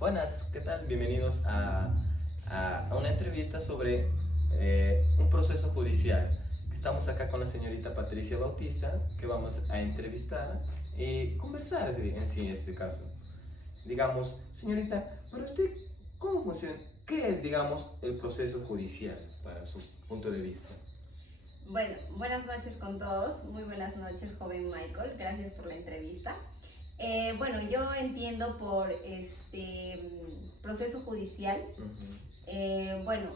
Buenas, ¿qué tal? Bienvenidos a una entrevista sobre un proceso judicial. Estamos acá con la señorita Patricia Bautista, que vamos a entrevistar y conversar en sí en este caso. Digamos, señorita, para usted, ¿cómo funciona? ¿Qué es, digamos, el proceso judicial para su punto de vista? Bueno, buenas noches con todos. Muy buenas noches, joven Michael. Gracias por la entrevista. Bueno, yo entiendo por este proceso judicial. Bueno,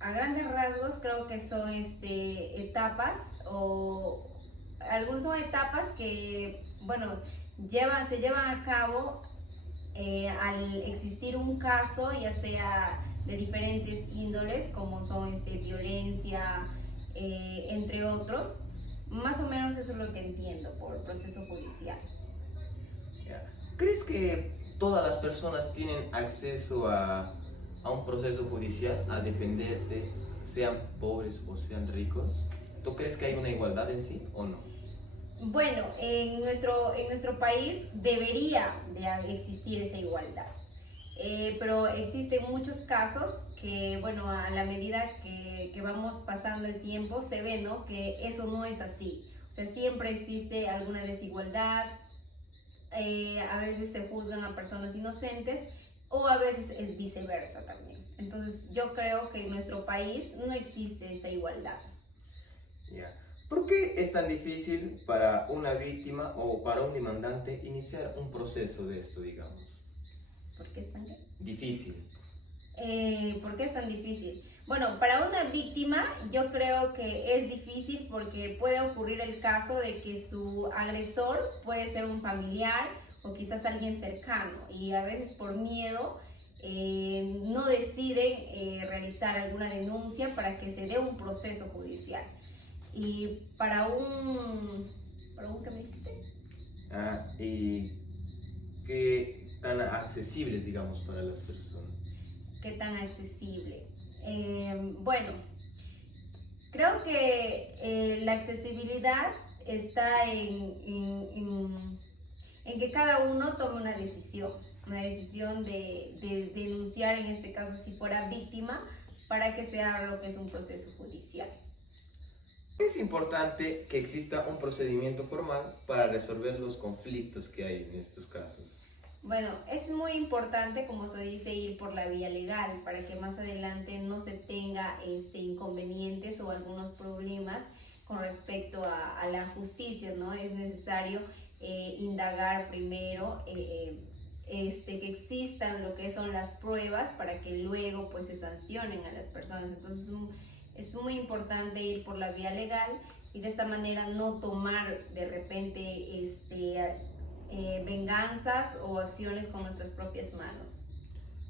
a grandes rasgos creo que son etapas o algunos son etapas que, bueno, se llevan a cabo al existir un caso, ya sea de diferentes índoles, como son violencia, entre otros. Más o menos eso es lo que entiendo por proceso judicial. Ya. ¿Crees que todas las personas tienen acceso a un proceso judicial, a defenderse, sean pobres o sean ricos? ¿Tú crees que hay una igualdad en sí o no? Bueno, en nuestro país debería de existir esa igualdad. Pero existen muchos casos que, bueno, a la medida que vamos pasando el tiempo se ve, ¿no?, que eso no es así. O sea, siempre existe alguna desigualdad, a veces se juzgan a personas inocentes o a veces es viceversa también. Entonces yo creo que en nuestro país no existe esa igualdad. Ya. ¿Por qué es tan difícil para una víctima o para un demandante iniciar un proceso de esto, digamos? ¿Por qué es tan Difícil. ¿Por qué es tan difícil? Bueno, para una víctima yo creo que es difícil porque puede ocurrir el caso de que su agresor puede ser un familiar o quizás alguien cercano y a veces por miedo no deciden realizar alguna denuncia para que se dé un proceso judicial. Y ¿para un qué me dijiste? Y qué tan accesibles, digamos, para las personas. ¿Qué tan accesible? Bueno, creo que la accesibilidad está en que cada uno tome una decisión de denunciar, en este caso si fuera víctima, para que se haga lo que es un proceso judicial. Es importante que exista un procedimiento formal para resolver los conflictos que hay en estos casos. Bueno, es muy importante, como se dice, ir por la vía legal para que más adelante no se tenga inconvenientes o algunos problemas con respecto a la justicia, ¿no? Es necesario indagar primero, que existan lo que son las pruebas para que luego pues se sancionen a las personas. Entonces es muy importante ir por la vía legal y de esta manera no tomar de repente venganzas o acciones con nuestras propias manos.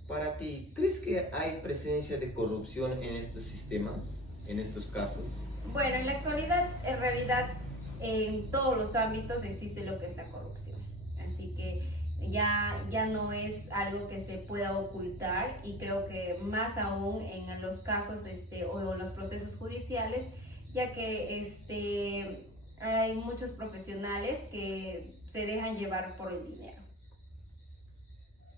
Para ti, ¿crees que hay presencia de corrupción en estos sistemas, en estos casos? Bueno, en la actualidad, en realidad, en todos los ámbitos existe lo que es la corrupción. Así que ya no es algo que se pueda ocultar y creo que más aún en los casos o en los procesos judiciales, ya que hay muchos profesionales que se dejan llevar por el dinero.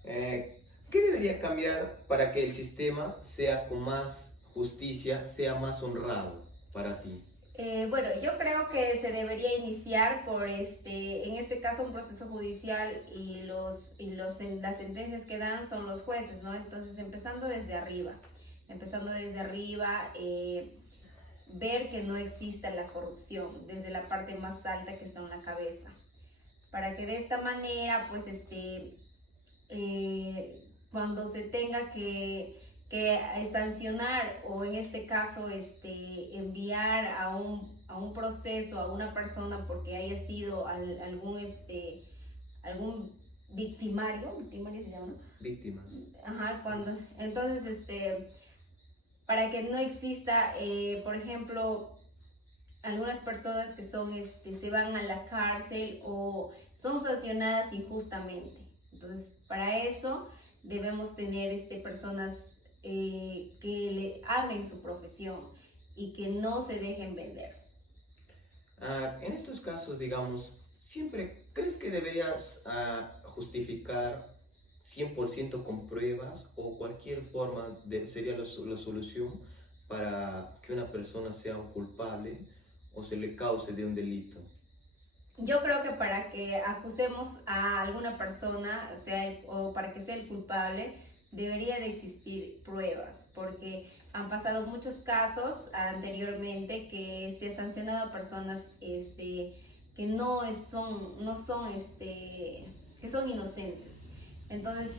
¿Qué debería cambiar para que el sistema sea con más justicia, sea más honrado para ti? Bueno, yo creo que se debería iniciar por en este caso un proceso judicial y las sentencias que dan son los jueces, ¿no? Entonces empezando desde arriba, ver que no exista la corrupción desde la parte más alta que son la cabeza, para que de esta manera, pues cuando se tenga que sancionar o en este caso enviar a un proceso a una persona porque haya sido algún victimario se llama, ¿no? Víctimas. Ajá, entonces para que no exista por ejemplo algunas personas que se van a la cárcel o son sancionadas injustamente. Entonces para eso debemos tener personas que le amen su profesión y que no se dejen vender. En estos casos, digamos, siempre, ¿crees que deberías justificar 100% con pruebas o cualquier forma sería la solución para que una persona sea un culpable o se le cause de un delito? Yo creo que para que acusemos a alguna persona o para que sea el culpable, debería de existir pruebas, porque han pasado muchos casos anteriormente que se ha sancionado a personas que que son inocentes. Entonces,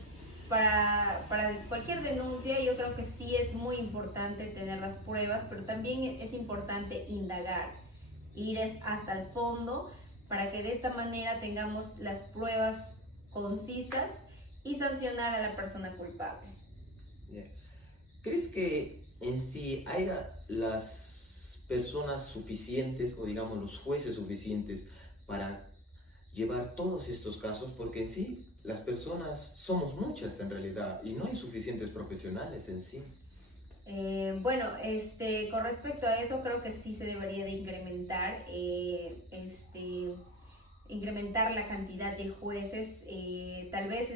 para cualquier denuncia yo creo que sí es muy importante tener las pruebas, pero también es importante indagar, ir hasta el fondo para que de esta manera tengamos las pruebas concisas y sancionar a la persona culpable. Yeah. ¿Crees que en sí haya las personas suficientes o digamos los jueces suficientes para llevar todos estos casos? Porque en sí las personas somos muchas en realidad y no hay suficientes profesionales en sí. Con respecto a eso, creo que sí se debería de incrementar la cantidad de jueces, tal vez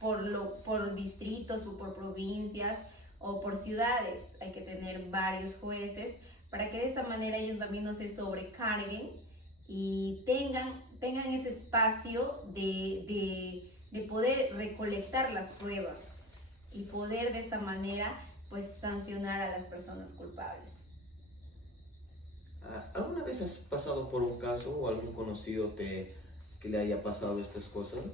por distritos o por provincias o por ciudades. Hay que tener varios jueces para que de esa manera ellos también no se sobrecarguen y tengan ese espacio de poder recolectar las pruebas y poder de esta manera pues sancionar a las personas culpables. ¿Alguna vez has pasado por un caso o algún conocido que le haya pasado estas cosas?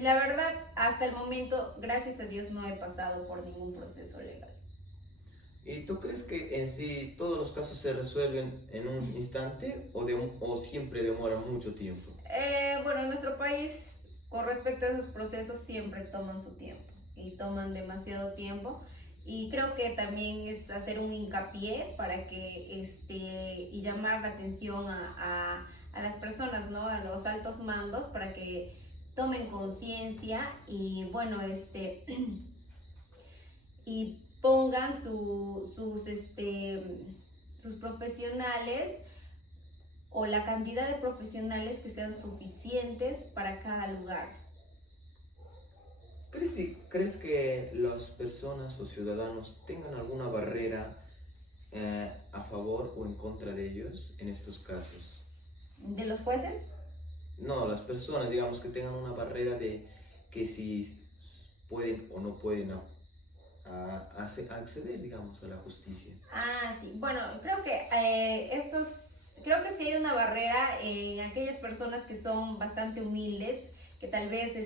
La verdad, hasta el momento, gracias a Dios, no he pasado por ningún proceso legal. ¿Y tú crees que en sí todos los casos se resuelven en un instante o siempre demoran mucho tiempo? En nuestro país, con respecto a esos procesos, siempre toman su tiempo y toman demasiado tiempo. Y creo que también es hacer un hincapié para que y llamar la atención a las personas, ¿no? A los altos mandos para que tomen conciencia y y pongan sus profesionales o la cantidad de profesionales que sean suficientes para cada lugar. ¿Crees que las personas o ciudadanos tengan alguna barrera a favor o en contra de ellos en estos casos? ¿De los jueces? No, las personas, digamos, que tengan una barrera de que si pueden o no pueden acceder, digamos, a la justicia. Sí. Bueno, creo que sí hay una barrera en aquellas personas que son bastante humildes, que tal vez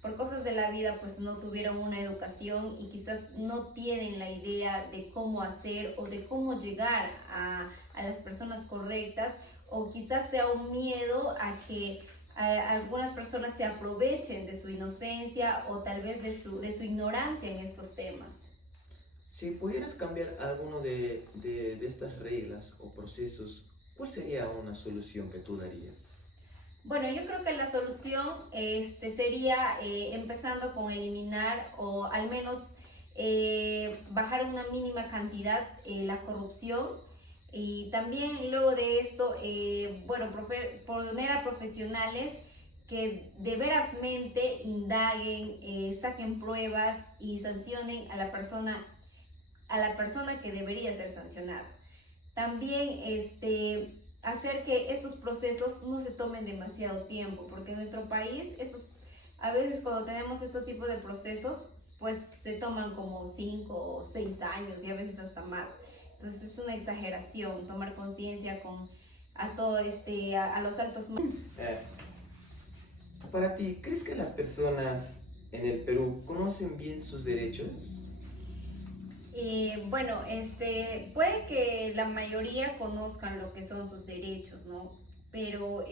por cosas de la vida pues no tuvieron una educación y quizás no tienen la idea de cómo hacer o de cómo llegar a las personas correctas, o quizás sea un miedo a que algunas personas se aprovechen de su inocencia o tal vez de su ignorancia en estos temas. Si pudieras cambiar alguno de estas reglas o procesos, ¿cuál sería una solución que tú darías? Bueno, yo creo que la solución sería empezando con eliminar o al menos bajar una mínima cantidad la corrupción, y también luego de esto, poner a profesionales que de verasmente indaguen, saquen pruebas y sancionen a la persona que debería ser sancionada. También hacer que estos procesos no se tomen demasiado tiempo, porque en nuestro país a veces cuando tenemos este tipo de procesos pues se toman como 5 o 6 años y a veces hasta más. Entonces es una exageración tomar conciencia a los altos mandos. Para ti, ¿crees que las personas en el Perú conocen bien sus derechos? Puede que la mayoría conozcan lo que son sus derechos, ¿no? Pero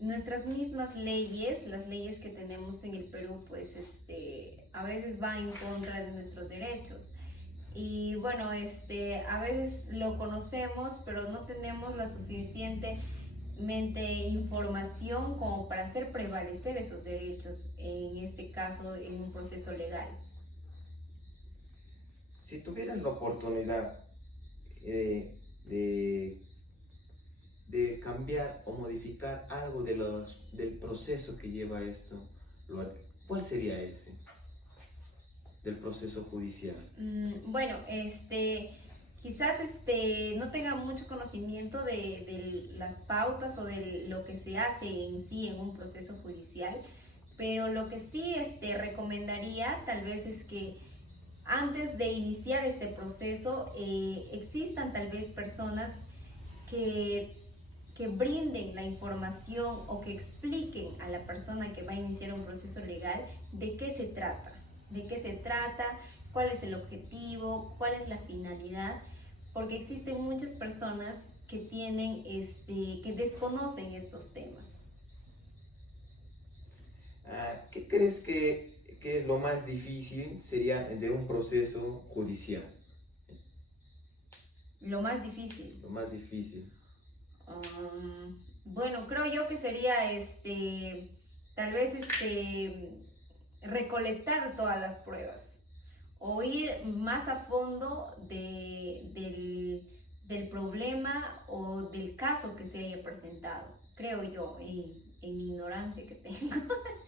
nuestras mismas leyes, las leyes que tenemos en el Perú, pues a veces van en contra de nuestros derechos. Y bueno, a veces lo conocemos, pero no tenemos la suficientemente información como para hacer prevalecer esos derechos, en este caso, en un proceso legal. Si tuvieras la oportunidad de de cambiar o modificar algo del proceso que lleva esto, ¿cuál sería ese? Del proceso judicial. Bueno, quizás no tenga mucho conocimiento de las pautas o de lo que se hace en sí en un proceso judicial, pero lo que sí recomendaría tal vez es que antes de iniciar este proceso existan tal vez personas que brinden la información o que expliquen a la persona que va a iniciar un proceso legal de qué se trata, cuál es el objetivo, cuál es la finalidad, porque existen muchas personas que que desconocen estos temas. ¿Qué crees que es lo más difícil sería de un proceso judicial? Lo más difícil. Lo más difícil. Bueno, creo yo que sería tal vez recolectar todas las pruebas o ir más a fondo del problema o del caso que se haya presentado, creo yo, en mi ignorancia que tengo.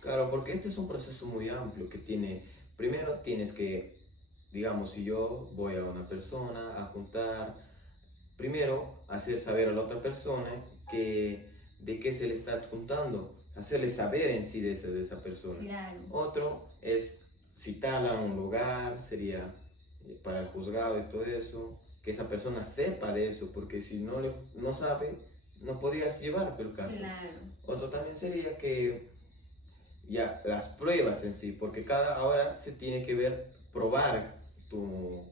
Claro, porque este es un proceso muy amplio que primero tienes que, digamos, si yo voy a una persona a juntar, primero hacer saber a la otra persona de qué se le está adjuntando, hacerle saber en sí de esa persona. Claro. Otro es citarla a un lugar, sería para el juzgado y todo eso, que esa persona sepa de eso, porque si no sabe, no podrías llevar el caso. Claro. Otro también sería que ya las pruebas en sí, porque ahora se tiene que probar tu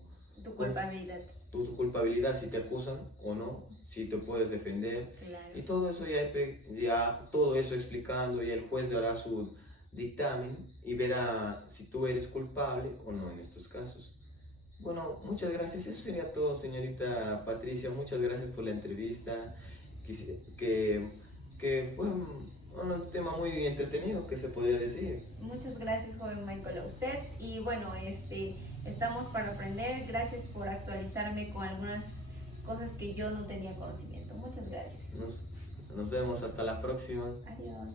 culpabilidad. Tu culpabilidad, si te acusan o no, si te puedes defender. Claro. Y todo eso ya todo eso explicando, y el juez dará su dictamen y verá si tú eres culpable o no en estos casos. Bueno, muchas gracias. Eso sería todo, señorita Patricia. Muchas gracias por la entrevista, que fue un tema muy entretenido, que se podría decir. Muchas gracias, joven Michael, a usted. Y bueno, estamos para aprender. Gracias por actualizarme con algunas cosas que yo no tenía conocimiento. Muchas gracias. Nos vemos hasta la próxima. Adiós.